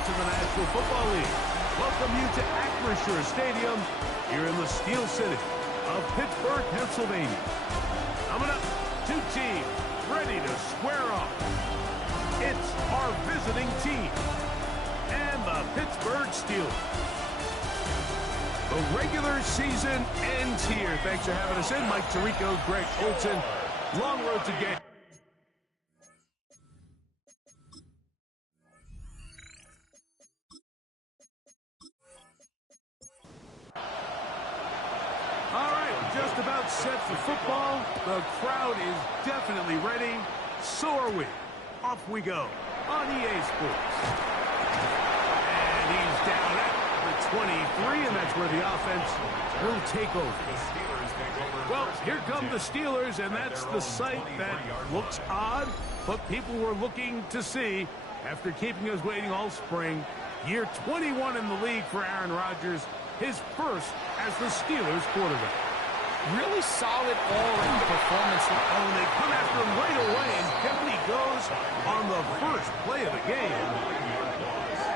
sports in the National Football League welcome you to Acrisure Stadium here in the Steel City of Pittsburgh, Pennsylvania. Coming up, two teams ready to square off. It's our visiting team and the Pittsburgh Steelers. The regular season ends here. Thanks for having us in. Mike Tirico, Greg Olson. Long road to get. All right, just about set for football. The crowd is definitely ready. So are we. Off we go on EA Sports. And he's down at the 23, and that's where the offense will take over. Well, here come the Steelers, and that's the sight that looks odd, but people were looking to see after keeping us waiting all spring. Year 21 in the league for Aaron Rodgers, his first as the Steelers quarterback. Really solid all-around performance. Oh, and they come after him right away, and down he goes on the first play of the game.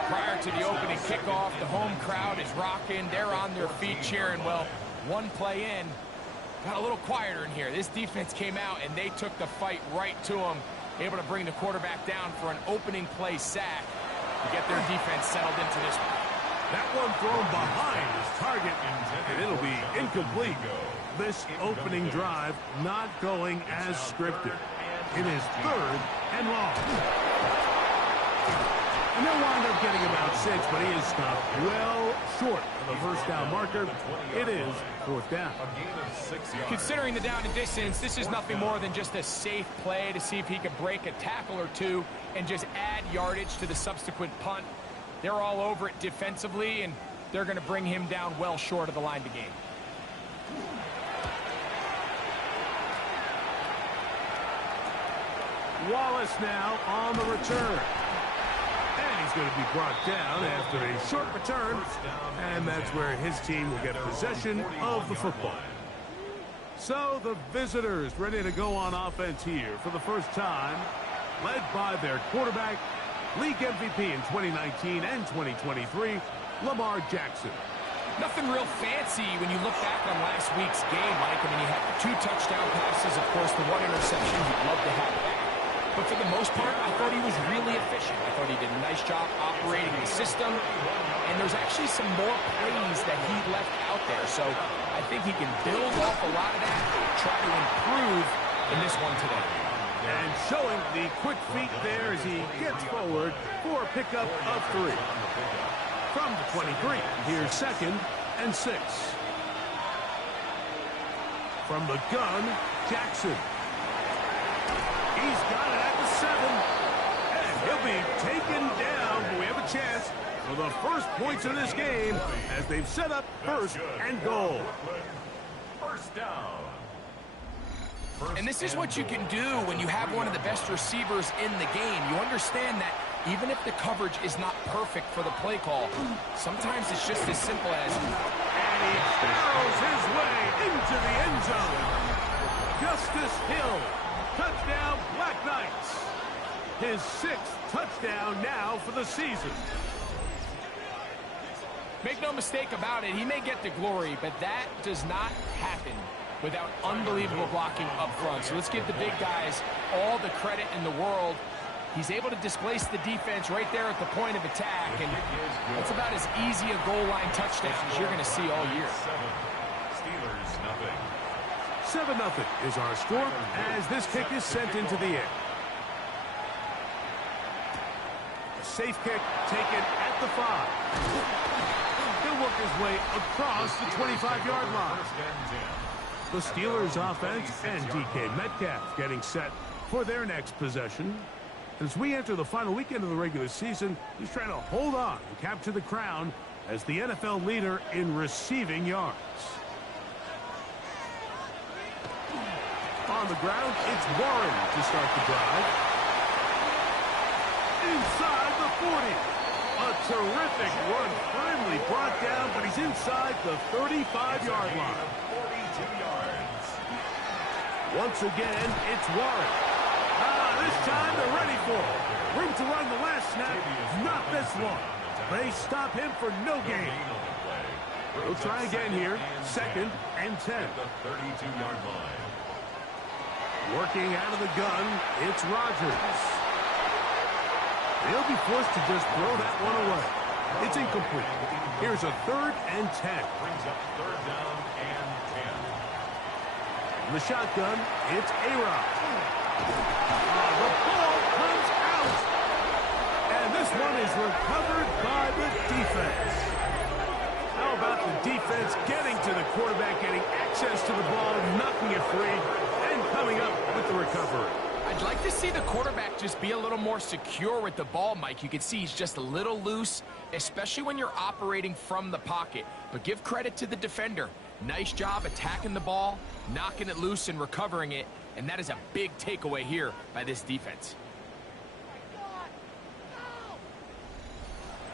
Prior to the opening kickoff, the home crowd is rocking. They're on their feet cheering. Well, one play in, got a little quieter in here. This defense came out, and they took the fight right to him, able to bring the quarterback down for an opening play sack to get their defense settled into this one. That one thrown behind his target, and it'll be incomplete. This opening drive not going as scripted. It is 3rd and long. And they'll wind up getting about 6, but he is stopped well short of the first down marker. It is 4th down. Considering the down and distance, this is nothing more than just a safe play to see if he can break a tackle or two and just add yardage to the subsequent punt. They're all over it defensively, and they're going to bring him down well short of the line to gain. Wallace now on the return. And he's going to be brought down after a short return. And that's where his team will get possession of the football. So the visitors ready to go on offense here for the first time, led by their quarterback, league MVP in 2019 and 2023, Lamar Jackson. Nothing real fancy when you look back on last week's game, Mike. I mean, he had 2 touchdown passes, of course, the 1 interception you'd love to have back. But for the most part, I thought he was really efficient. I thought he did a nice job operating the system. And there's actually some more plays that he left out there. So I think he can build off a lot of that, try to improve in this one today. And showing the quick feet there as he gets forward for a pickup of 3. From the 23, here's 2nd and 6. From the gun, Jackson. He's got it at the 7. And he'll be taken down, but we have a chance for the first points of this game as they've set up 1st and goal. First down. And this is what you can do when you have one of the best receivers in the game. You understand that even if the coverage is not perfect for the play call, sometimes it's just as simple as... And he barrels his way into the end zone. Justice Hill, touchdown Black Knights. His 6th touchdown now for the season. Make no mistake about it, he may get the glory, but that does not happen without unbelievable blocking up front. So let's give the big guys all the credit in the world. He's able to displace the defense right there at the point of attack, and that's about as easy a goal line touchdown as you're going to see all year. Steelers, nothing. 7-0 is our score as this kick is sent into the air. A safe kick taken at the 5. He'll work his way across the 25-yard line. The Steelers offense and DK Metcalf getting set for their next possession. As we enter the final weekend of the regular season, he's trying to hold on and capture the crown as the NFL leader in receiving yards. On the ground, it's Warren to start the drive. Inside the 40. A terrific run, finally brought down, but he's inside the 35-yard line. 42 yards. Once again, it's Warren. This time they're ready for it. Room to run the last snap, not this one. They stop him for no gain. We'll try again here. 2nd and 10. The 32-yard line. Working out of the gun, it's Rodgers. They'll be forced to just throw that one away. It's incomplete. Here's a 3rd and 10. Brings up 3rd down and 10. The shotgun, it's A-Rod. The ball comes out. And this one is recovered by the defense. How about the defense getting to the quarterback, getting access to the ball, knocking it free, and coming up with the recovery. I'd like to see the quarterback just be a little more secure with the ball, Mike. You can see he's just a little loose, especially when you're operating from the pocket. But give credit to the defender. Nice job attacking the ball, knocking it loose and recovering it. And that is a big takeaway here by this defense.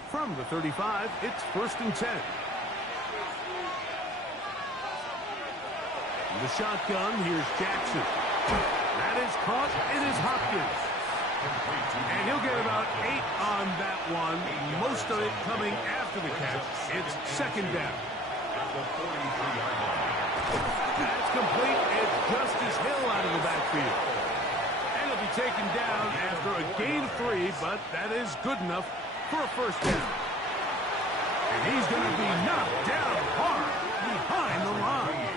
From the 35, it's 1st and 10. The shotgun, here's Jackson. That is caught, it is Hopkins. And he'll get about 8 on that one, most of it coming after the catch. It's 2nd down. That's complete. It's Justice Hill out of the backfield. And he'll be taken down after a gain of 3, but that is good enough for a 1st down. And he's going to be knocked down hard behind the line.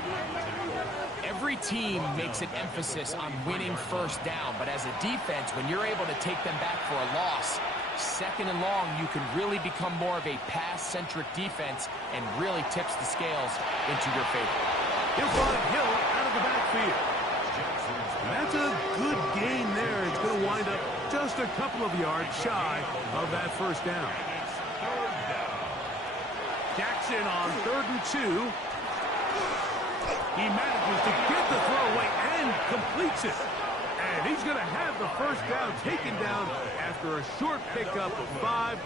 Every team makes an emphasis on winning 1st down, but as a defense, when you're able to take them back for a loss, 2nd and long, you can really become more of a pass-centric defense and really tips the scales into your favor. He'll find Hill out of the backfield. That's a good gain there. It's going to wind up just a couple of yards shy of that 1st down. Jackson on 3rd and 2. He manages to get the throw away and completes it. And he's going to have the 1st down taken down after a short pickup of 5,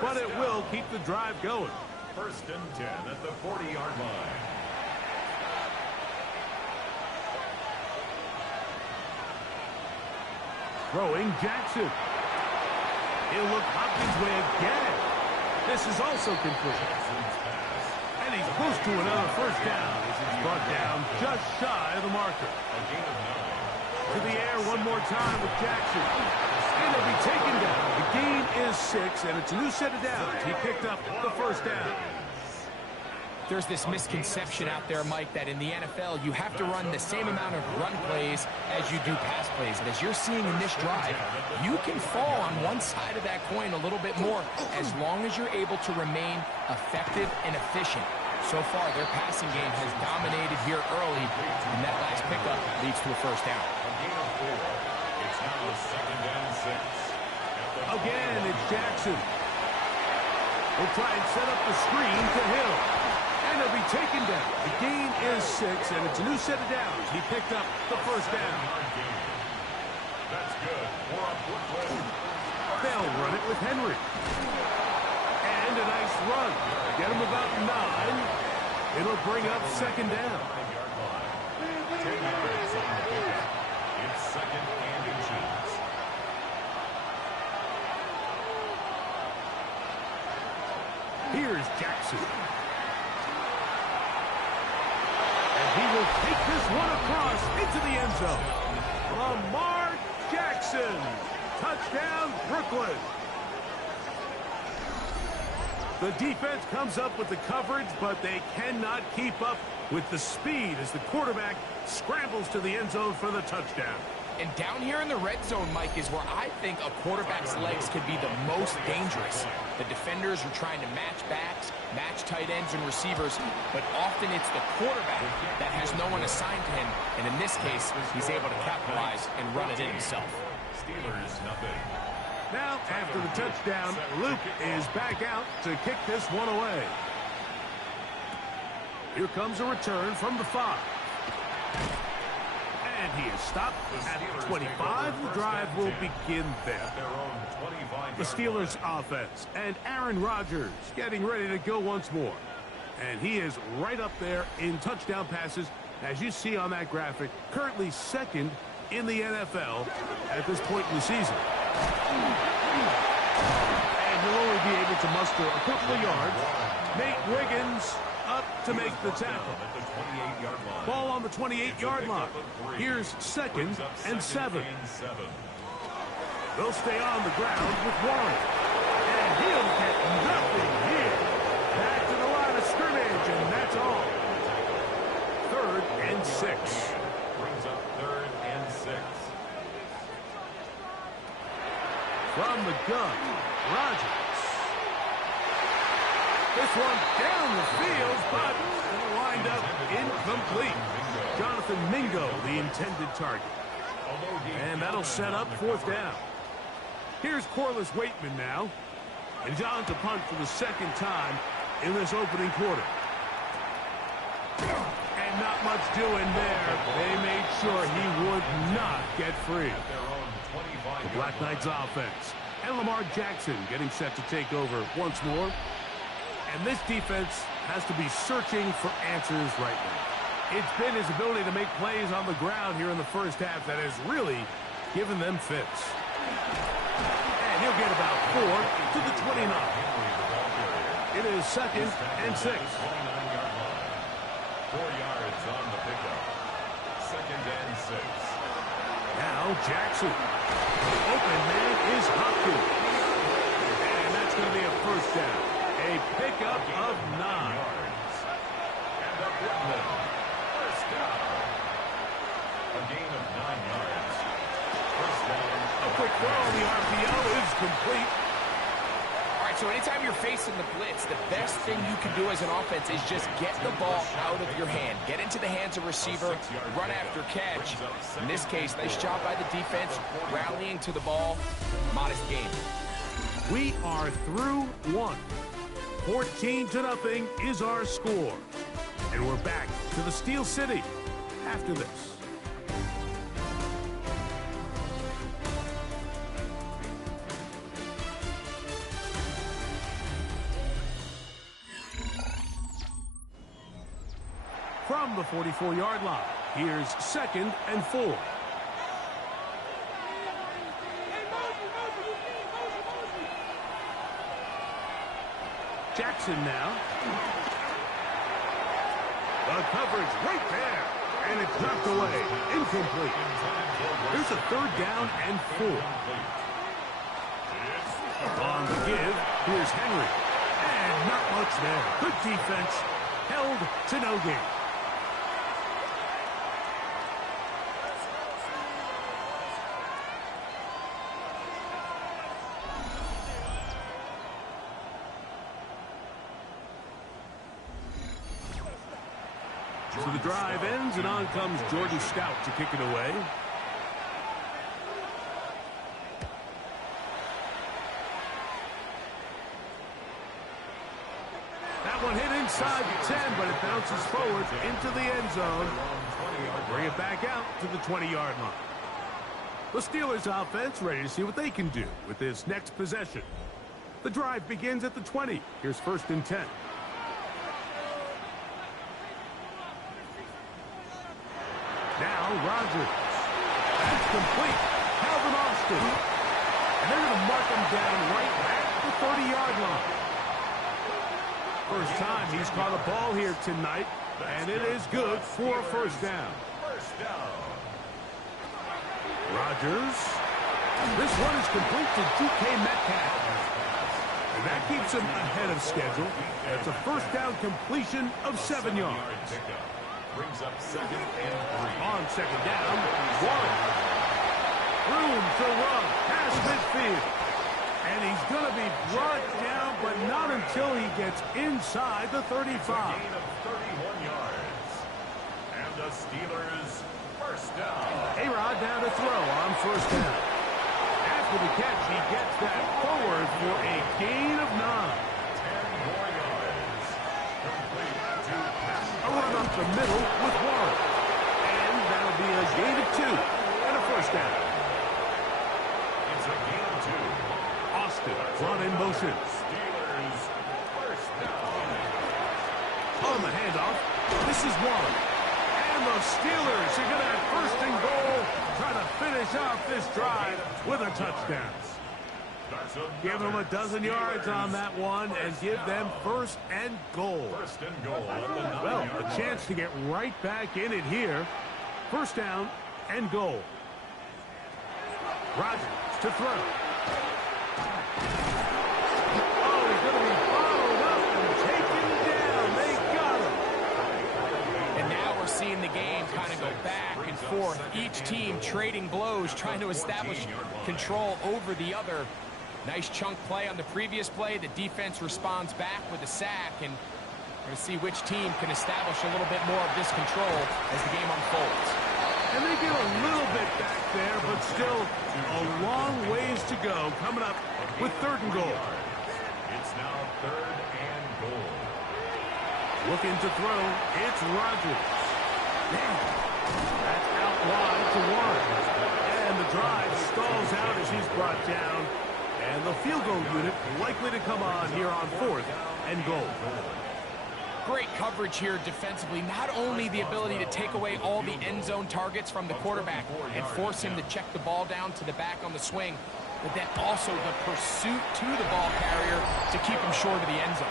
but it will keep the drive going. 1st and 10 at the 40-yard line. Throwing Jackson. He'll look Hopkins' way again. This is also complete. And he's close to another 1st down as it's brought down just shy of the marker. To the air one more time with Jackson. And he'll be taken down. The gain is 6, and it's a new set of downs. He picked up the 1st down. There's this misconception out there, Mike, that in the NFL, you have to run the same amount of run plays as you do pass plays. And as you're seeing in this drive, you can fall on one side of that coin a little bit more as long as you're able to remain effective and efficient. So far, their passing game has dominated here early, and that last pickup leads to a 1st down. It's now 2nd and 6. Again, it's Jackson. He'll try and set up the screen to Hill. And he'll be taken down. The gain is 6, and it's a new set of downs. He picked up the 1st down. That's good. For a Brooklyn. They'll run it with Henry. And a nice run. Get him about 9. It'll bring up 2nd down. 10 yards on the pickup. It's 2nd and inches. Here's Jackson. He will take this one across into the end zone. Lamar Jackson. Touchdown, Brooklyn. The defense comes up with the coverage, but they cannot keep up with the speed as the quarterback scrambles to the end zone for the touchdown. And down here in the red zone, Mike, is where I think a quarterback's legs could be the most dangerous. The defenders are trying to match backs, match tight ends and receivers, but often it's the quarterback that has no one assigned to him, and in this case, he's able to capitalize and run it in himself. Steelers, nothing. Now, after the touchdown, Luke is back out to kick this one away. Here comes a return from the 5. And he is stopped at 25. The drive will begin there. The Steelers offense and Aaron Rodgers getting ready to go once more. And he is right up there in touchdown passes, as you see on that graphic, currently 2nd in the NFL at this point in the season. And he'll only be able to muster a couple of yards. Nate Wiggins up to make the tackle. Ball on the 28-yard line. Here's 2nd and 7. They'll stay on the ground with Warren. And he'll get nothing here. Back to the line of scrimmage, and that's all. 3rd and 6. Brings up 3rd and 6. From the gun, Rodgers. This one down the field, but it'll wind up incomplete. Jonathan Mingo, the intended target. And that'll set up 4th down. Here's Corliss Waitman now. And John to punt for the 2nd time in this opening quarter. And not much doing there. They made sure he would not get free. The Black Knights offense. And Lamar Jackson getting set to take over once more. And this defense has to be searching for answers right now. It's been his ability to make plays on the ground here in the first half that has really given them fits. And he'll get about 4 to the 29. It is 2nd and 6. 4 yards on the pickup. 2nd and 6. Now Jackson. The open man is Hopkins. And that's going to be a 1st down. A pickup of 9. And a Pittman. 1st down. A gain of 9 yards. 1st down. A quick throw. The RPO is complete. All right, so anytime you're facing the blitz, the best thing you can do as an offense is just get the ball out of your hand. Get into the hands of receiver, run after catch. In this case, nice job by the defense, rallying to the ball. Modest game. We are through 1. 14-0 is our score. And we're back to the Steel City after this. From the 44-yard line, here's 2nd and 4. Jackson now. The coverage right there. And it's knocked away. Incomplete. Here's a 3rd down and 4. On the give, here's Henry. And not much there. Good defense. Held to no gain. So the drive ends, and on comes Jordan Stout to kick it away. That one hit inside the 10, but it bounces forward into the end zone. Bring it back out to the 20-yard line. The Steelers offense ready to see what they can do with this next possession. The drive begins at the 20. Here's 1st and 10. Now Rodgers. That's complete. Calvin Austin. And they're going to mark him down right at the 30-yard line. First time he's caught a ball here tonight, and it is good for a 1st down. Rodgers. This one is complete to DK Metcalf. And that keeps him ahead of schedule. That's a 1st down completion of 7 yards. Brings up 2nd and 3. On 2nd down, Warren. Room to run past midfield. And he's going to be brought down, but not until he gets inside the 35. A gain of 31 yards. And the Steelers 1st down. A-Rod down to throw on 1st down. After the catch, he gets that forward for a gain of 9. 10 more yards. Complete to pass. A run up the middle with Warren. And that'll be a gain of 2 and a 1st down. It's a gain of 2. Austin brought in motion. Steelers 1st down. On the handoff, this is Warren. And the Steelers are going to have 1st and goal, trying to finish off this drive with a touchdown. Give them a dozen yards on that one and give them first and goal. First and goal. Well, a chance to get right back in it here. First down and goal. Rodgers to throw. Oh, he's going to be followed up and taken down. They got him. And now we're seeing the game kind of go back and forth. Each team trading blows, trying to establish control over the other. Nice chunk play on the previous play. The defense responds back with a sack, and we're going to see which team can establish a little bit more of this control as the game unfolds. And they get a little bit back there, but still a long ways to go. Coming up with third and goal. It's now third and goal. Looking to throw. It's Rodgers. That's out wide to one. And the drive stalls out as he's brought down. And the field goal unit likely to come on here on fourth and goal. Great coverage here defensively. Not only the ability to take away all the end zone targets from the quarterback and force him to check the ball down to the back on the swing, but then also the pursuit to the ball carrier to keep him short of the end zone.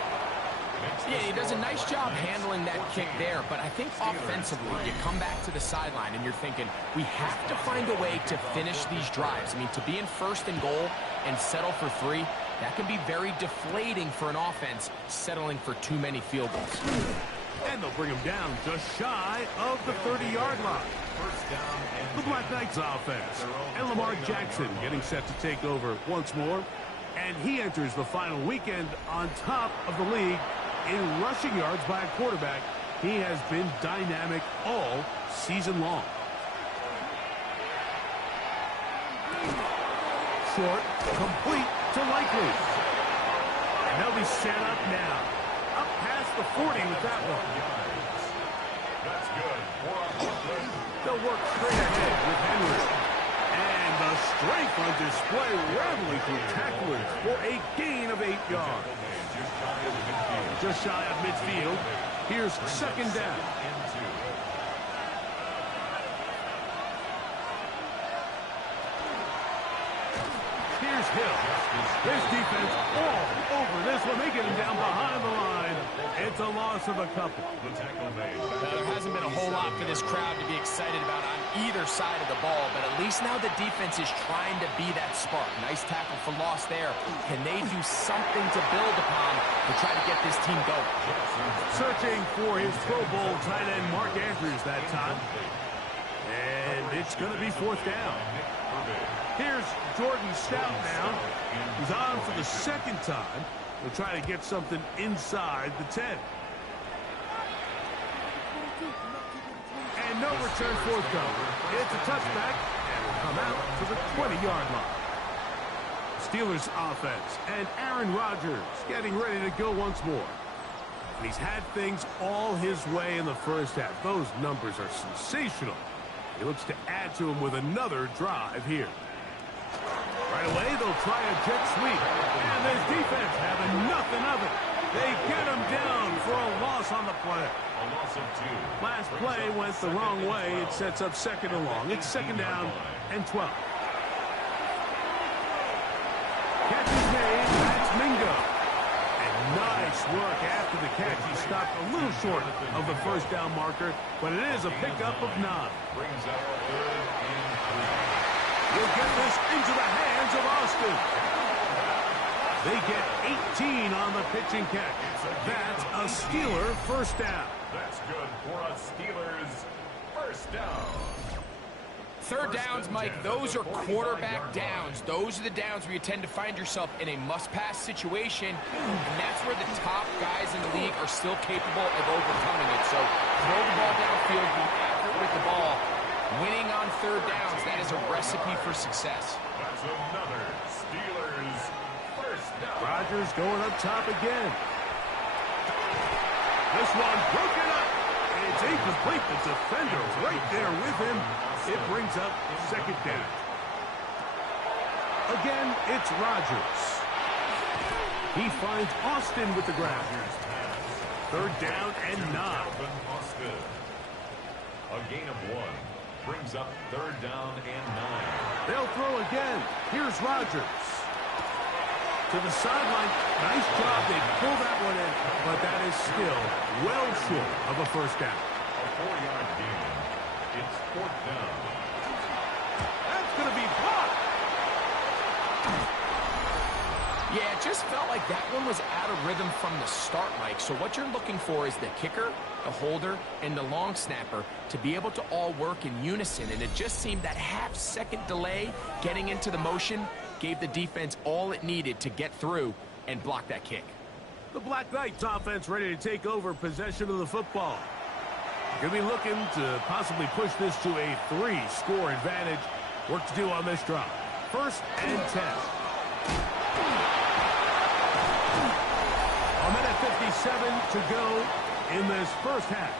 Yeah, he does a nice job handling that kick there, but I think offensively, you come back to the sideline and you're thinking, we have to find a way to finish these drives. I mean, to be in first and goal and settle for three, that can be very deflating for an offense, settling for too many field goals. And they'll bring him down just shy of the 30-yard line. First down and The Black Knights offense. And Lamar Jackson getting set to take over once more. And he enters the final weekend on top of the league in rushing yards by a quarterback. He has been dynamic all season long. Short, complete to Likely. And they'll be set up now. Up past the 40 with that one. that's good. 4 on the play. They'll work straight ahead with Henry. And the strength on display rattling through tacklers for a gain of 8 yards. Just shy of midfield. Here's second down. Here's Hill. This defense all over this one. They get him down behind the line. It's a loss of a couple. There hasn't been a whole lot for this crowd to be excited about on either side of the ball, but at least now the defense is trying to be that spark. Nice tackle for loss there. Can they do something to build upon to try to get this team going? Searching for his Pro Bowl tight end Mark Andrews that time. And it's going to be fourth down. Here's Jordan Stout now. He's on for the second time. They'll try to get something inside the 10. And no return forthcoming. It's a touchback, and will come out to the 20-yard line. Steelers offense, and Aaron Rodgers getting ready to go once more. And he's had things all his way in the first half. Those numbers are sensational. He looks to add to them with another drive here. Right away, they'll try a jet sweep. And this defense having nothing of it. They get him down for a loss on the play. A loss of 2. Last play went the wrong way. It sets up second and long. It's second down and 12. Catch is made. That's Mingo. And nice work after the catch. He stopped a little short of the first down marker, but it is a pickup of 9. Brings up third and 3. We'll get this into the hands of Austin. They get 18 on the pitching catch. That's a Steeler first down. That's good for a Steelers first down. Third downs, Mike, those are quarterback downs. Those are the downs where you tend to find yourself in a must-pass situation, and that's where the top guys in the league are still capable of overcoming it. So throw the ball downfield, be accurate with the ball. Winning on third downs, that is a recipe for success. That's another Steelers first down. Rodgers going up top again. This one broken up. It's incomplete. The defender right there with him. It brings up second down. Again, it's Rodgers. He finds Austin with the ground. Third down and 9. Austin. A gain of 1. Brings up third down and 9. They'll throw again. Here's Rodgers. to the sideline. Nice job. They pulled that one in, but that is still well short of a first down. A 4-yard gain. It's 4th down. That's going to be blocked. Yeah, it just felt like that one was out of rhythm from the start, Mike. So what you're looking for is the kicker, the holder, and the long snapper to be able to all work in unison. And it just seemed that half-second delay getting into the motion gave the defense all it needed to get through and block that kick. The Black Knights offense ready to take over possession of the football. Going to be looking to possibly push this to a 3-score advantage. Work to do on this drive. 1st and 10. A minute 57 to go in this first half.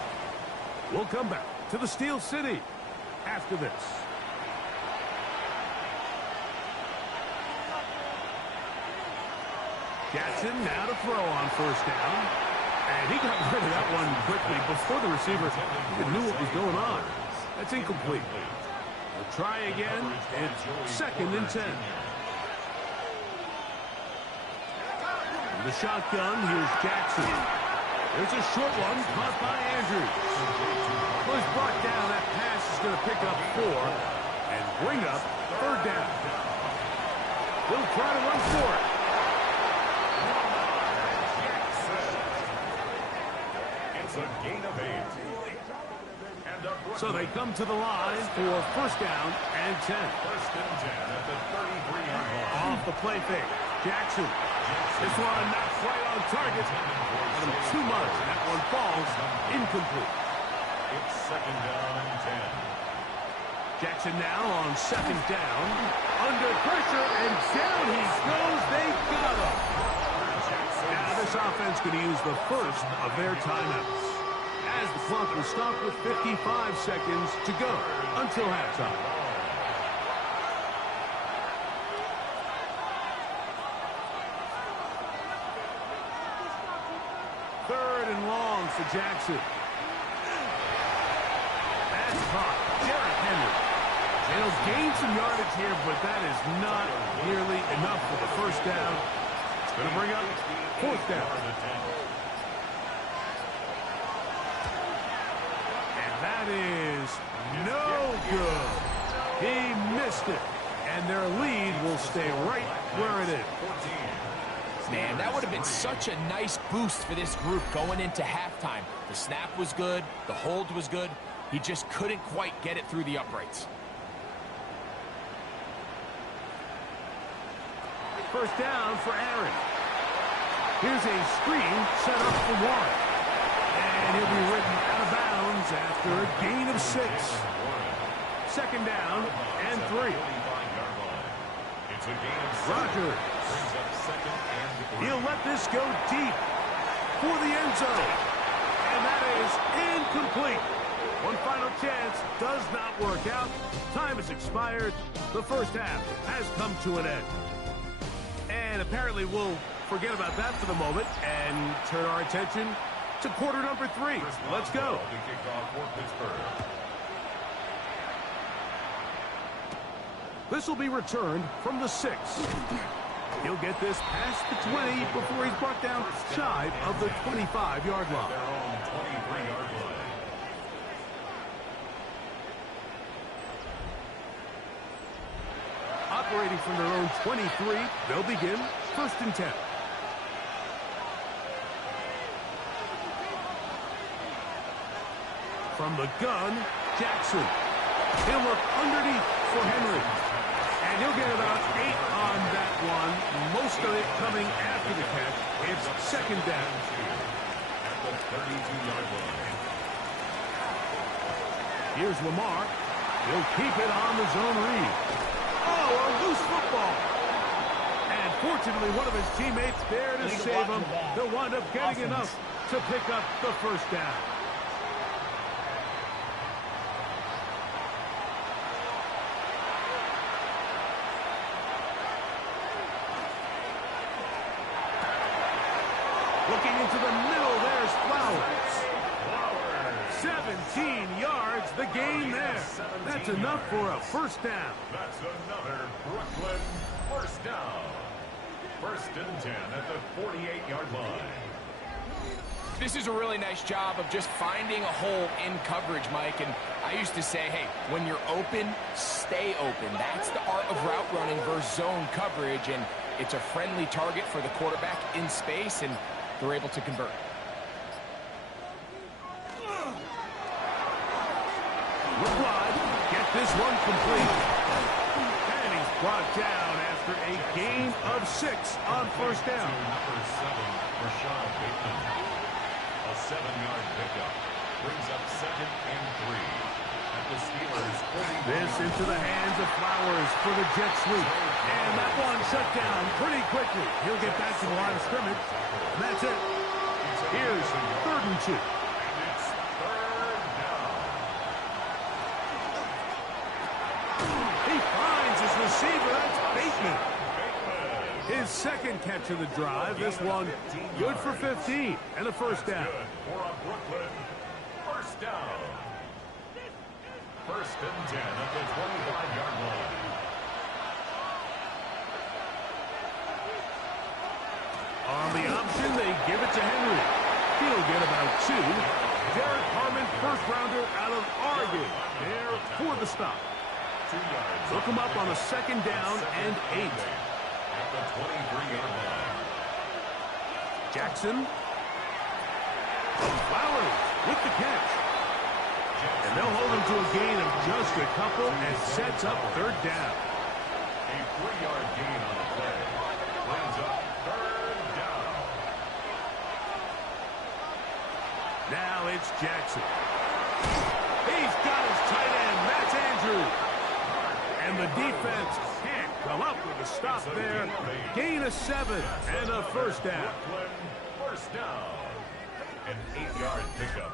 We'll come back to the Steel City after this. Jackson now to throw on first down. And he got rid of that one quickly before the receiver even knew what was going on. That's incomplete. We'll try again. It's 2nd and 10. The shotgun, here's Jackson. There's a short one, caught by Andrews. Was brought down. That pass is going to pick up 4 and bring up 3rd down. He'll try to run for it. It's a gain of 8. So they come to the line for 1st down and 10. 1st and 10 at the 33-yard line. Off the play fake. Jackson. This one not quite on target. Got him too much, and that one falls incomplete. It's 2nd down and 10. Jackson now on 2nd down. Under pressure, and down he goes. They got him. Now this offense going to use the first of their timeouts, as the clock will stop with 55 seconds to go until halftime. For Jackson. That's caught. Derrick Henry. They'll gain some yardage here, but that is not nearly enough for the first down. It's going to bring up 4th down. And that is no good. He missed it. And their lead will stay right where it is. Man, that would have been such a nice boost for this group going into halftime. The snap was good. The hold was good. He just couldn't quite get it through the uprights. 1st down for Aaron. Here's a screen set up for Warren. And he'll be ridden out of bounds after a gain of 6. 2nd down and 3. Rogers. He'll let this go deep for the end zone. And that is incomplete. One final chance does not work out. Time has expired. The first half has come to an end. And apparently we'll forget about that for the moment and turn our attention to quarter number 3. Let's go. This will be returned from the 6. He'll get this past the 20 before he's brought down shy of the 25-yard line. Operating from their own 23, they'll begin 1st and 10. From the gun, Jackson. He'll look underneath for Henry. And he'll get about 8 on that one. Most of it coming after the catch. It's 2nd down. At the 32-yard line. Here's Lamar. He'll keep it on the zone read. Oh, a loose football. And fortunately, one of his teammates there to save him. They'll wind up getting enough to pick up the first down. Looking into the middle, there's Flowers. 17 yards, the gain there. That's enough for a first down. That's another Brooklyn first down. First and 10 at the 48-yard line. This is a really nice job of just finding a hole in coverage, Mike. And I used to say, hey, when you're open, stay open. That's the art of route running versus zone coverage. And it's a friendly target for the quarterback in space, and they're able to convert. LeBron, get this one complete. And he's brought down after a gain of 6 on first down. Number 7, Rashad Bateman. A 7-yard pickup brings up 2nd and 3 at the Steelers' 40. This into the hands of Flowers for the jet sweep. And that one shut down pretty quickly. He'll get back to the line of scrimmage. And that's it. Here's 3rd and 2. And it's 3rd down. He finds his receiver. That's Bateman. His 2nd catch of the drive. This one good for 15 and a first down. Good for a Brooklyn first down. First and 10 at the 25-yard line. On the option, they give it to Henry. He'll get about 2. Derek Harmon, first rounder out of Oregon. There for the stop. 2 yards. Look him up on a 2nd down and 8. At the 23-yard line. Jackson. Flowers with the catch. And they'll hold him to a gain of just a couple and sets up 3rd down. A 3-yard gain on the play. Brings up 3rd down. Now it's Jackson. He's got his tight end, Matt Andrews. And the defense can't come up with a stop there. Gain of 7 and a first down. Brooklyn first down. An 8-yard pickup.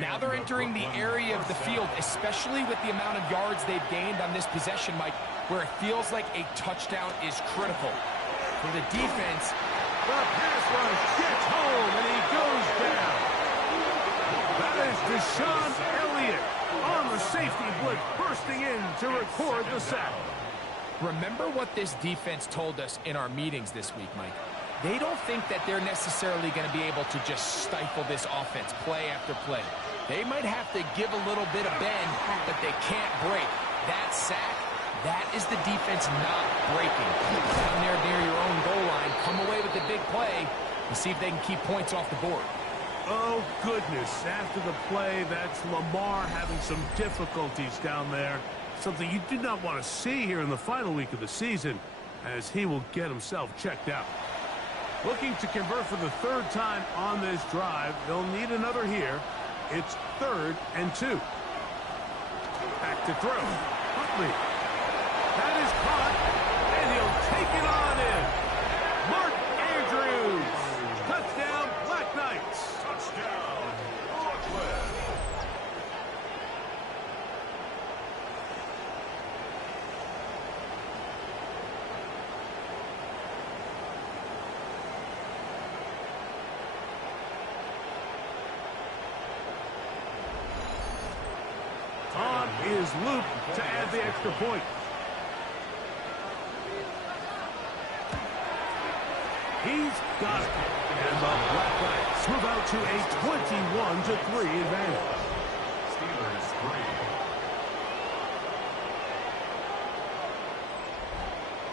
Now they're entering the area of the field, especially with the amount of yards they've gained on this possession, Mike, where it feels like a touchdown is critical. For the defense, the pass rush gets home, and he goes down. That is Deshaun Elliott on the safety blitz, bursting in to record the sack. remember what this defense told us in our meetings this week, Mike. They don't think that they're necessarily going to be able to just stifle this offense play after play. They might have to give a little bit of bend, but they can't break. That sack, that is the defense not breaking. Down there near your own goal line, come away with the big play and see if they can keep points off the board. Oh, goodness. After the play, that's Lamar having some difficulties down there. Something you do not want to see here in the final week of the season, as he will get himself checked out. Looking to convert for the third time on this drive. They'll need another here. It's 3rd and 2. Back to throw. Huntley. That is caught, and he'll take it on in. Mark Andrews. Touchdown, Black Knights. Touchdown, Brooklyn. On is Luke to add the extra point. He's got it. And the Black Knights move out to a 21-3 advantage. Steelers 3.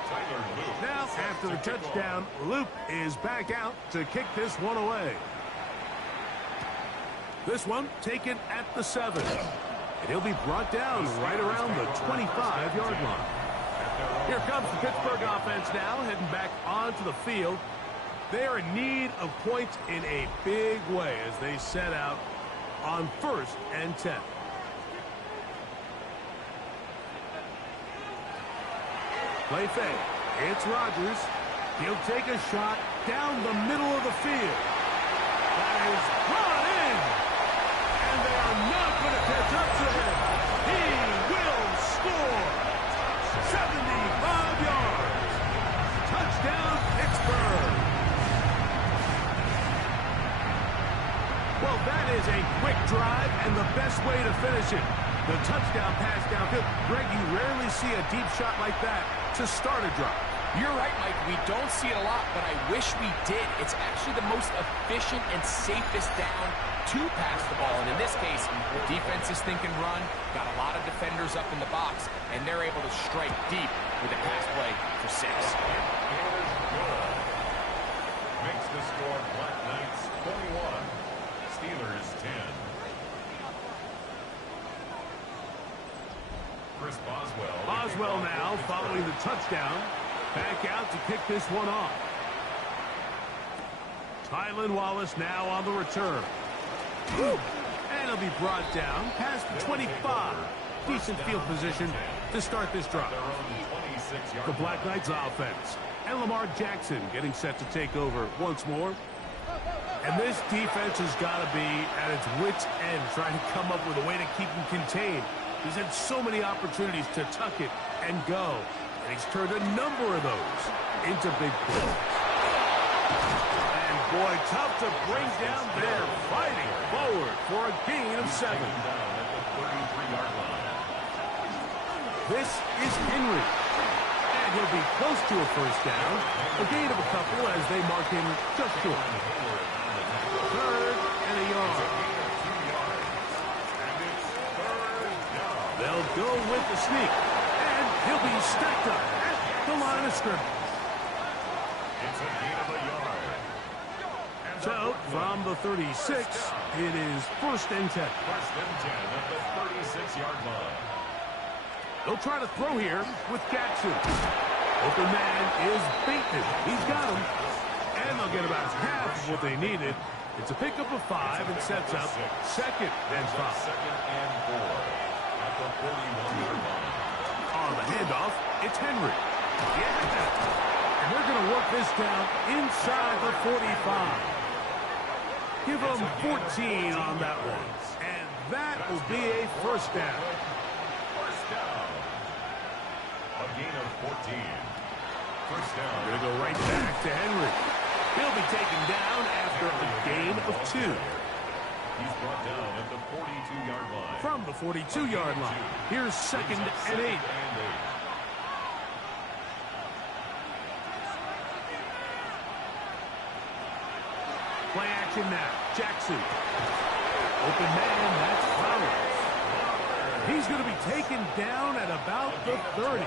Tyler Luke. Now, after the touchdown, Luke is back out to kick this one away. This one taken at the 7. And he'll be brought down right around the 25-yard line. Here comes the Pittsburgh offense now, heading back onto the field. They are in need of points in a big way as they set out on 1st and 10. Play fake. It's Rodgers. He'll take a shot down the middle of the field. That is brought in. And they are not going to catch up to him. He will score. 75 yards. Touchdown, Pittsburgh. Well, that is a quick drive and the best way to finish it. The touchdown pass downfield. Greg, you rarely see a deep shot like that to start a drive. You're right, Mike. We don't see it a lot, but I wish we did. It's actually the most efficient and safest down to pass the ball. And in this case, the defense is thinking run, got a lot of defenders up in the box, and they're able to strike deep with a pass play for 6. Makes the score Black Knights 21, Steelers 10. Chris Boswell. Boswell now following the touchdown. Back out to kick this one off. Tylan Wallace now on the return. And he'll be brought down past the 25. Decent field position to start this drive. The Black Knights offense. And Lamar Jackson getting set to take over once more. And this defense has got to be at its wits' end, trying to come up with a way to keep him contained. He's had so many opportunities to tuck it and go. And he's turned a number of those into big plays. And boy, tough to bring down there, fighting forward for a gain of 7. This is Henry. And he'll be close to a first down. A gain of a couple as they mark him just short. 3rd and a yard. They'll go with the sneak. And he'll be stacked up at the line of scrimmage. It's a gain of a yard. So, from the 36, it is 1st and 10. 1st and 10 at the 36-yard line. They'll try to throw here with Jackson. Open man is Bateman. He's got him. And they'll get about half of what they needed. It's a pickup of 5 and sets up 2nd and 5. 2nd and 4 at the 41-yard line. On the handoff, it's Henry. Yeah. And they're going to work this down inside the 45. Give them 14 on that one. And that will be a first down. First down. A gain of 14. First down. Going to go right back to Henry. He'll be taken down after a gain of 2. He's brought down at the 42-yard line. From the 42-yard line. Here's 2nd and 8. Play action now. Jackson. Open man, that's Flowers. He's going to be taken down at about the 30.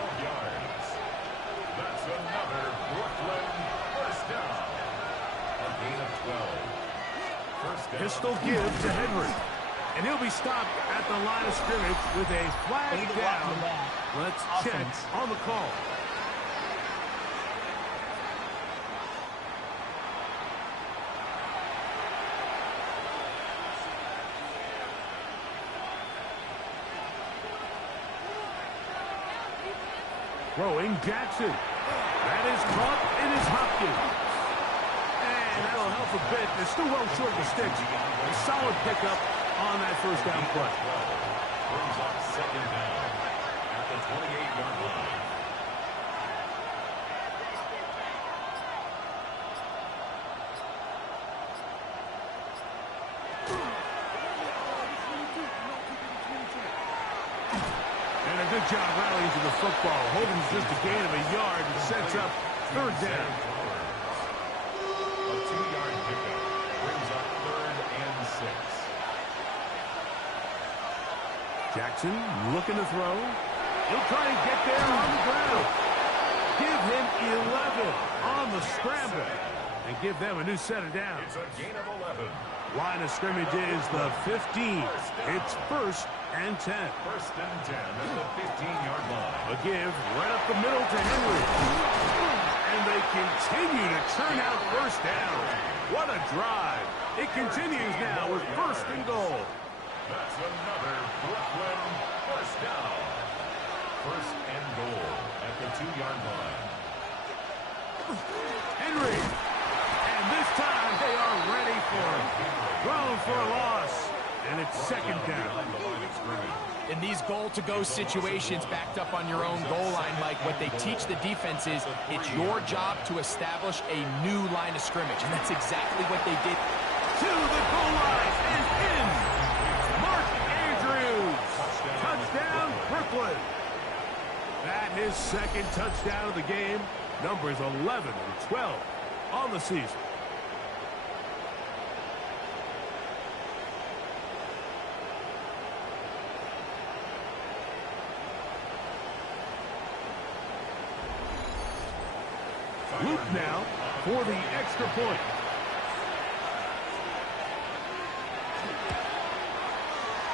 That's another Brooklyn first down. A gain of 12. First down. Pistol give to Henry. And he'll be stopped at the line of scrimmage with a flag down. Let's check on the call. Throwing Jackson. That is caught. It is Hopkins. And that'll help a bit. They're still well short of the sticks. A solid pickup on that first down play. Brings up 2nd down at the 28-yard line. And a good job rallying to the football. Holding's just a gain of a yard and sets up 3rd down. A 2-yard pickup brings up 3rd and 6. Jackson looking to throw. He'll try and get there on the ground. Give him 11 on the scramble. And give them a new set of downs. It's a gain of 11. Line of scrimmage is the 15. It's 1st and 10. 1st and 10 at the 15-yard line. A give right up the middle to Henry. And they continue to churn out first down. What a drive. It continues now with 1st and goal. That's another Brooklyn first down. 1st and goal at the 2-yard line. Henry. And this time they are ready for him. Thrown for a loss. And it's 2nd down. In these goal-to-go situations backed up on your own goal line, Mike, what they teach the defense is it's your job to establish a new line of scrimmage. And that's exactly what they did. To the goal line is in. Mark Andrews. Touchdown, Brooklyn. That his 2nd touchdown of the game. Numbers 11 and 12 on the season. Luke now for the extra point.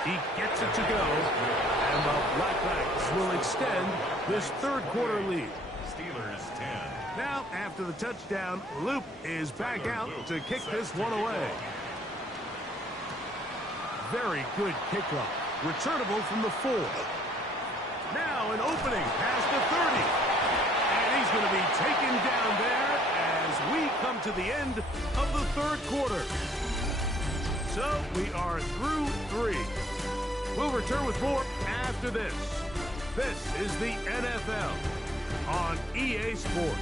He gets it to go, and the Blackbacks will extend this third quarter lead. Steelers 10. Now, after the touchdown, Luke is back out to kick this one away. Very good kickoff. Returnable from the 4. Now an opening past the 30. And he's going to be taken down there as we come to the end of the third quarter. So we are through 3. We'll return with more after this. This is the NFL on EA Sports.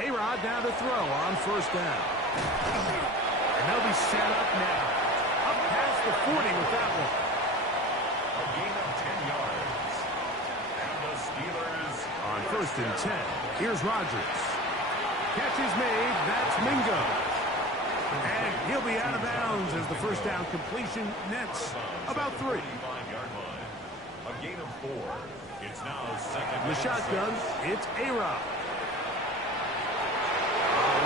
A-Rod now to throw on first down. And they'll be set up now. Up past the 40 with that one. A gain of 10 yards. And the Steelers On first and 10, here's Rodgers. Catch is made. That's Mingo. And he'll be out of bounds as the first down completion nets about 3. 45-yard line. A gain of 4. It's now second. The and shotgun, 6. it's A-Rod.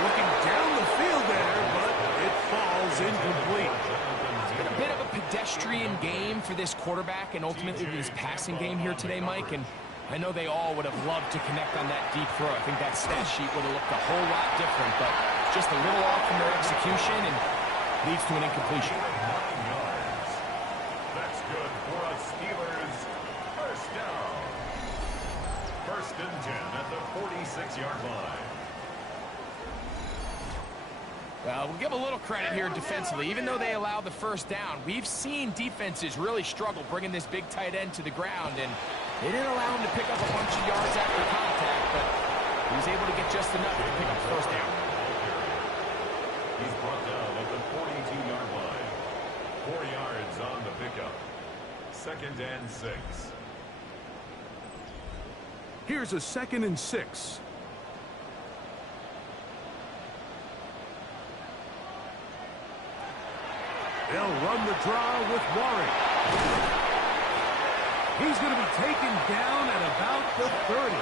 Looking down the field there, but it falls incomplete. It's been a bit of a pedestrian game for this quarterback and ultimately this passing game here today, Mike. And I know they all would have loved to connect on that deep throw. I think that stat sheet would have looked a whole lot different, but just a little off from their execution and leads to an incompletion. 9 yards. That's good for a Steelers first down. First and 10 at the 46-yard line. Well, we'll give a little credit here defensively. Even though they allowed the first down, we've seen defenses really struggle bringing this big tight end to the ground, and they didn't allow him to pick up a bunch of yards after contact, but he was able to get just enough to pick up the first down. He's brought down at the 42-yard line. 4 yards on the pickup. Second and 6. Here's a second and 6. They'll run the draw with Warren. He's going to be taken down at about the 30.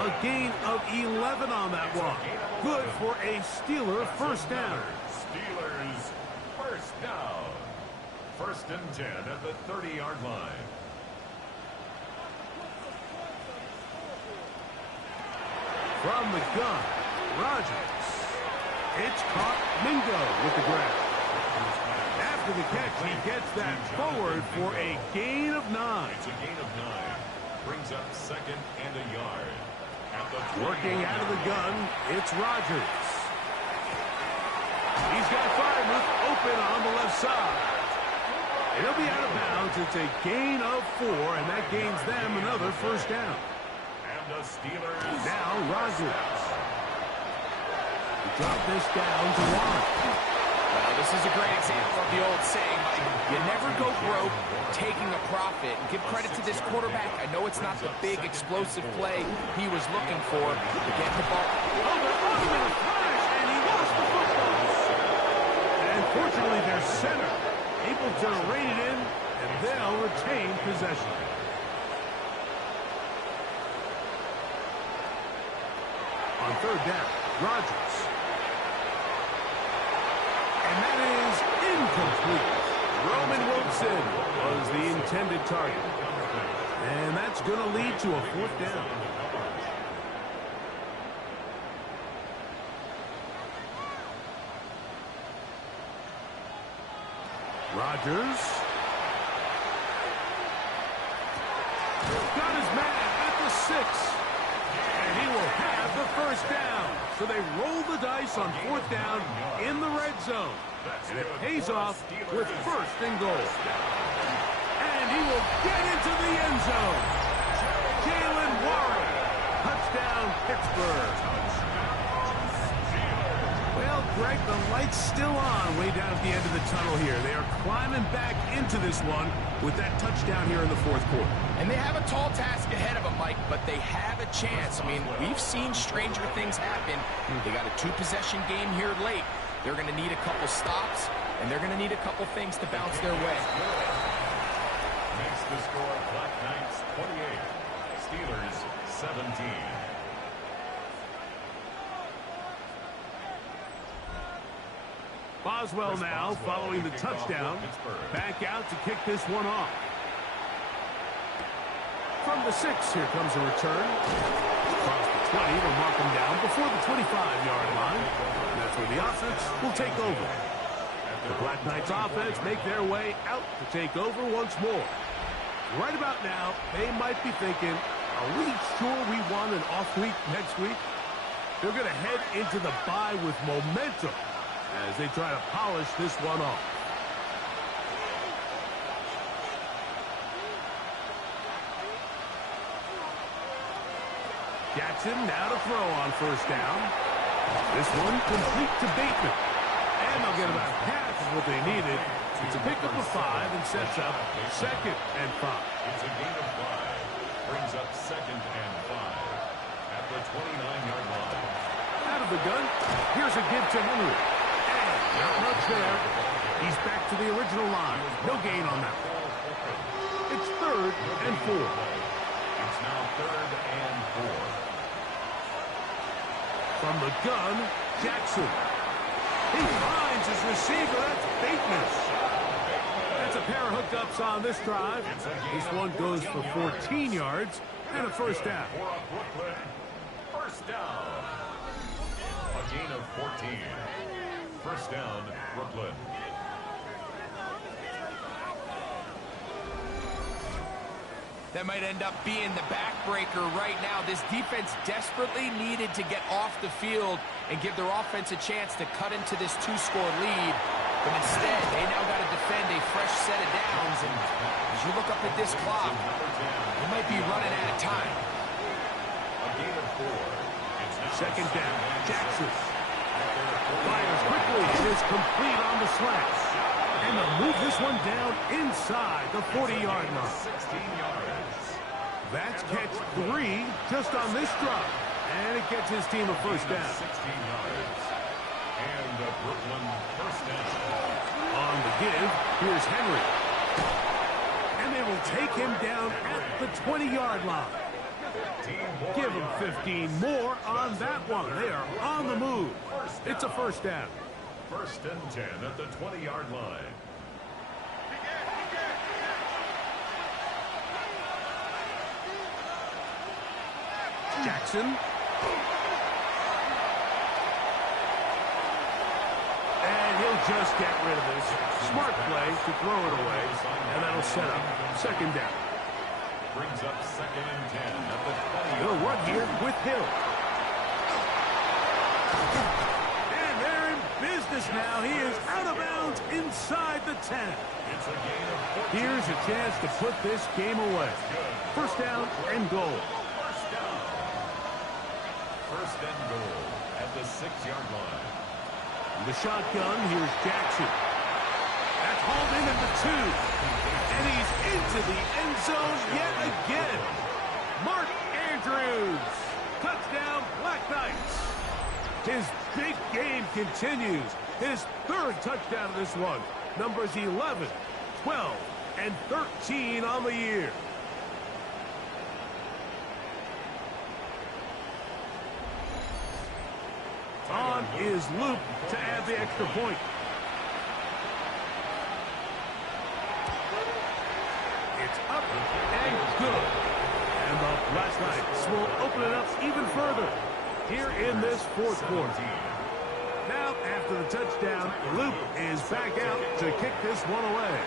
A gain of 11 on that one. Good for a Steeler first down. Steelers first down. First and 10 at the 30-yard line. From the gun, Rodgers. It's caught. Mingo with the grab. After the catch, he gets that forward for a gain of 9. It's a gain of 9. Brings up second and a yard. At the Working out of the gun, it's Rodgers. He's got Freiermuth open on the left side. He'll be out of bounds. It's a gain of 4, and that gains them another first down. And the Steelers. Now Rodgers. He dropped this down to Warren. Well, this is a great example of the old saying, Mike, you never go broke taking a profit. And give credit to this quarterback. I know it's not the big explosive play he was looking for to get the ball. Oh, they're on him in a flash, and he lost the football. And fortunately, their center able to rein it in, and they'll retain possession. On third down, Rodgers. And that is incomplete. Roman Wilson was the intended target. And that's going to lead to a fourth down. Rodgers. Got his man at the 6. And he will have the first down. So they roll the dice on 4th down in the red zone. And it pays off with 1st and goal. And he will get into the end zone. Jaylen Warren. Touchdown, Pittsburgh. Well, Greg, the light's still on way down at the end of the tunnel here. They are climbing back into this one with that touchdown here in the 4th quarter. And they have a tall task ahead of them, Mike, but they have a chance. I mean, we've seen stranger things happen. They got a 2-possession game here late. They're going to need a couple stops, and they're going to need a couple things to bounce their way. Makes the score Black Knights 28, Steelers 17. Boswell now following the touchdown. Back out to kick this one off. From the 6, here comes a return. Across the 20, they'll mark him down before the 25-yard line. And that's where the offense will take over. The Black Knights offense make their way out to take over once more. Right about now, they might be thinking, are we sure we want an off week next week? They're going to head into the bye with momentum as they try to polish this one off. Jackson now to throw on 1st down. This one complete to Bateman. And they'll get about half of what they needed. It's a pickup of 5 and sets up 2nd and 5. It's a gain of 5. Brings up 2nd and 5 at the 29-yard line. Out of the gun, here's a give to Henry. And not much there. He's back to the original line. No gain on that. It's 3rd and 4. It's now 3rd and 4. From the gun, Jackson. He finds his receiver. That's Bateman. That's a pair of hookups on this drive. This one goes for 14 yards and a 1st down. For Brooklyn, 1st down. A gain of 14. 1st down, Brooklyn. That might end up being the backbreaker right now. This defense desperately needed to get off the field and give their offense a chance to cut into this 2-score lead. But instead, they now got to defend a fresh set of downs. And as you look up at this clock, they might be running out of time. A gain of 4. It's now 2nd down, Jackson. Fires quickly. It is complete on the slant. And they'll move this one down inside the 40-yard line. 16 yards. That's catch 3 just on this drive. And it gets his team a 1st down. 16 yards. And a Brooklyn 1st down. On the give, here's Henry. And they will take him down at the 20-yard line. Give him 15 more on that one. They are on the move. It's a 1st down. 1st and 10 at the 20-yard line. Jackson. And he'll just get rid of this. Smart play to throw it away. And that'll set up 2nd down. Brings up 2nd and 10 at the 20. They'll run here with Hill. And they're in business now. He is out of bounds inside the 10. It's a gain of 14. Here's a chance to put this game away. 1st down and goal. 1st down. 1st and goal at the 6-yard line. The shotgun, here's Jackson. That's hauled in at the 2. And he's into the end zone yet again. Mark Andrews. Touchdown, Black Knights. His big game continues. His 3rd touchdown of this one. Numbers 11, 12, and 13 on the year. On is Luke to add the extra point. It's up and good. And the Black Knights will open it up even further here in this 4th quarter. Now, after the touchdown, Luke is back out to kick this one away.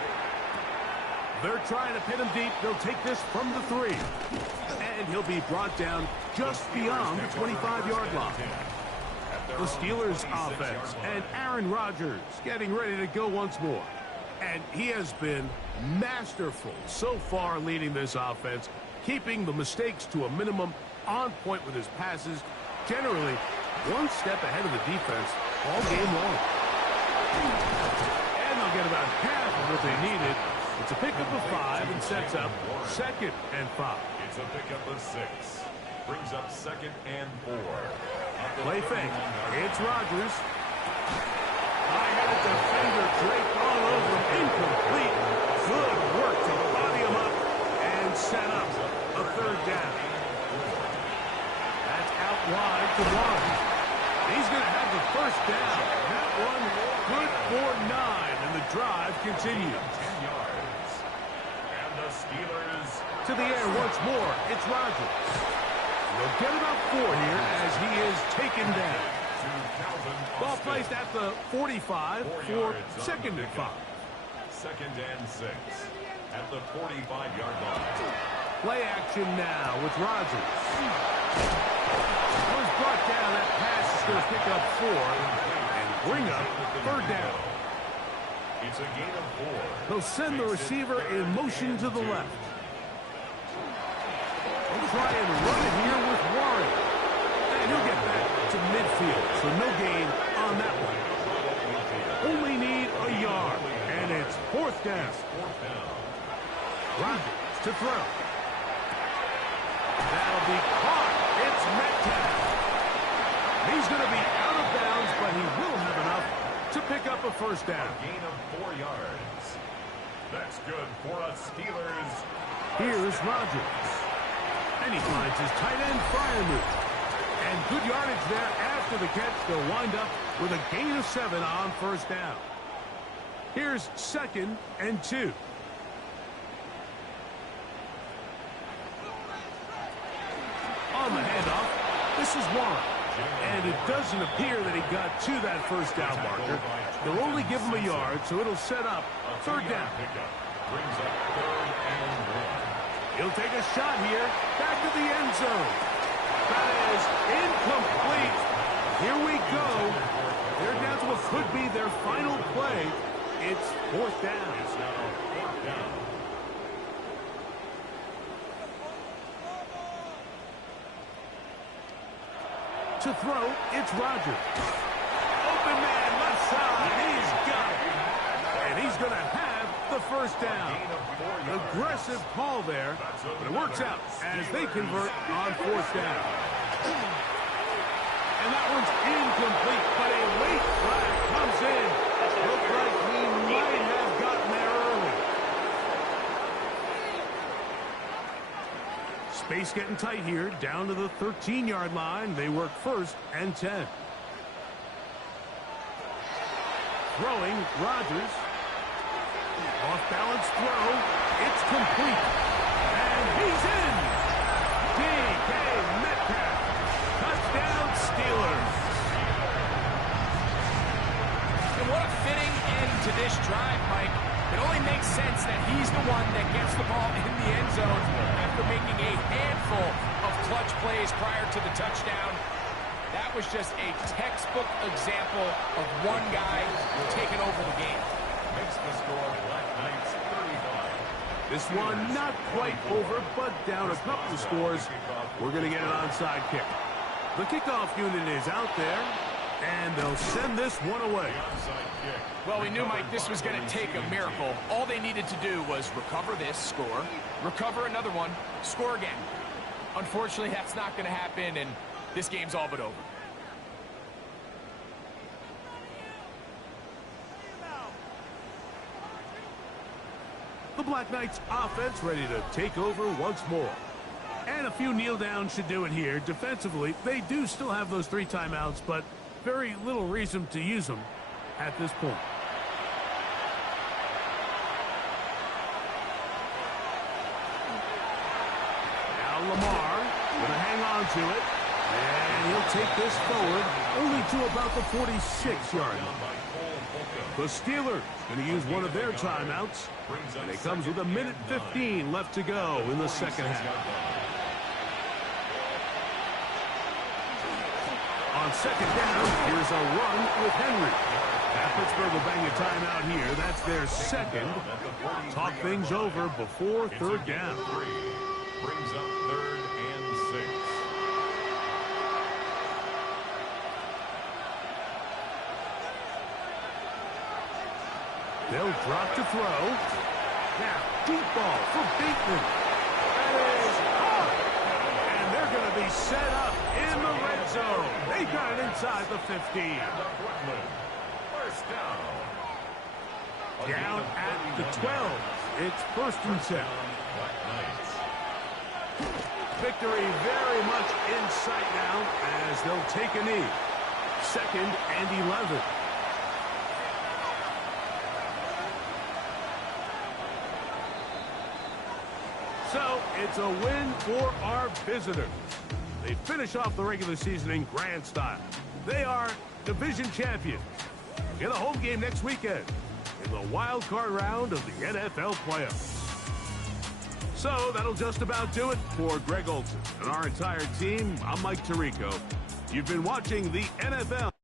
They're trying to pin him deep. They'll take this from the 3. And he'll be brought down just beyond the 25-yard line. The Steelers offense and Aaron Rodgers getting ready to go once more. And he has been masterful so far leading this offense, keeping the mistakes to a minimum, on point with his passes, generally one step ahead of the defense all game long. And they'll get about half of what they needed. It's a pickup of 5 and sets up 2nd and 5. It's a pickup of 6. Brings up 2nd and 4. Play fake. It's Rodgers. High-headed defender draped all over him. Incomplete. Good work to body him up and set up a 3rd down. That's out wide to Barnes. He's going to have the 1st down. That one good for 9, and the drive continues. 10 yards. And the Steelers To the air once more. It's Rodgers. They'll get about 4 here as he is taken down. to Calvin Ball Austin. placed at the 45 4 for yards on 2nd the and pickup. 5. 2nd and 6 at the 45-yard line. Play action now with Rodgers. Was brought down. That pass is going to pick up 4 and bring up 3rd down. It's a gain of 4. They'll send the receiver in motion to the left. They'll try and run it here with Warren. And he'll get back to midfield, so no gain on that one. Only need a yard, and it's 4th down. 4th down. Rodgers to throw. That'll be caught. It's Metcalf. He's going to be out of bounds, but he will have enough to pick up a 1st down. Gain of 4 yards. That's good for us Steelers. Here's Rodgers. And he finds his tight end Freiermuth. And good yardage there after the catch. They'll wind up with a gain of 7 on 1st down. Here's 2nd and 2. On the handoff, this is Warren. And it doesn't appear that he got to that 1st down marker. They'll only give him a yard, so it'll set up 3rd down. Pickup brings up 3rd and 1. He'll take a shot here. Back to the end zone. That is incomplete. Here we go. They're down to what could be their final play. It's 4th down. It's now 4th down. To throw, it's Rodgers. Open man, left side. He's got it. And he's going to have the 1st down. Gain of 4 yards. Aggressive call there, but it works out as they convert on 4th down. And that one's incomplete, but a late flag comes in. Looked like he might have gotten there early. Space getting tight here, down to the 13-yard line. They work 1st and 10. Throwing, Rodgers. Off-balance throw. It's complete. And he's in. DK Metcalf. Touchdown, Steelers. And what a fitting end to this drive, Mike. It only makes sense that he's the one that gets the ball in the end zone after making a handful of clutch plays prior to the touchdown. That was just a textbook example of one guy taking over the game. Makes the score Black Knights 35. This one not quite over, but down a couple of scores. We're going to get an onside kick. The kickoff unit is out there, and they'll send this one away. Onside kick. Well, we knew, Mike, this was going to take a miracle. All they needed to do was recover this, score, recover another one, score again. Unfortunately, that's not going to happen, and this game's all but over. The Black Knights offense ready to take over once more. And a few kneel downs should do it here. Defensively, they do still have those 3 timeouts, but very little reason to use them at this point. Now Lamar going to hang on to it. And he'll take this forward only to about the 46-yard line. The Steelers going to use one of their timeouts. And it comes with 1:15 left to go in the 2nd half. On On second down, here's a run with Henry. Now Pittsburgh will bang a timeout here. That's their second. Talk things over before third down. Brings up 3rd and 6. They'll drop to throw. Now, deep ball for Bateman. That is up. And they're going to be set up in the red zone. They got it inside the 15. First down. Down at the 12. It's 1st and 10. Victory very much in sight now as they'll take a knee. 2nd and 11. So, it's a win for our visitors. They finish off the regular season in grand style. They are division champions. Get a home game next weekend in the wild card round of the NFL playoffs. So, that'll just about do it for Greg Olsen and our entire team. I'm Mike Tirico. You've been watching the NFL.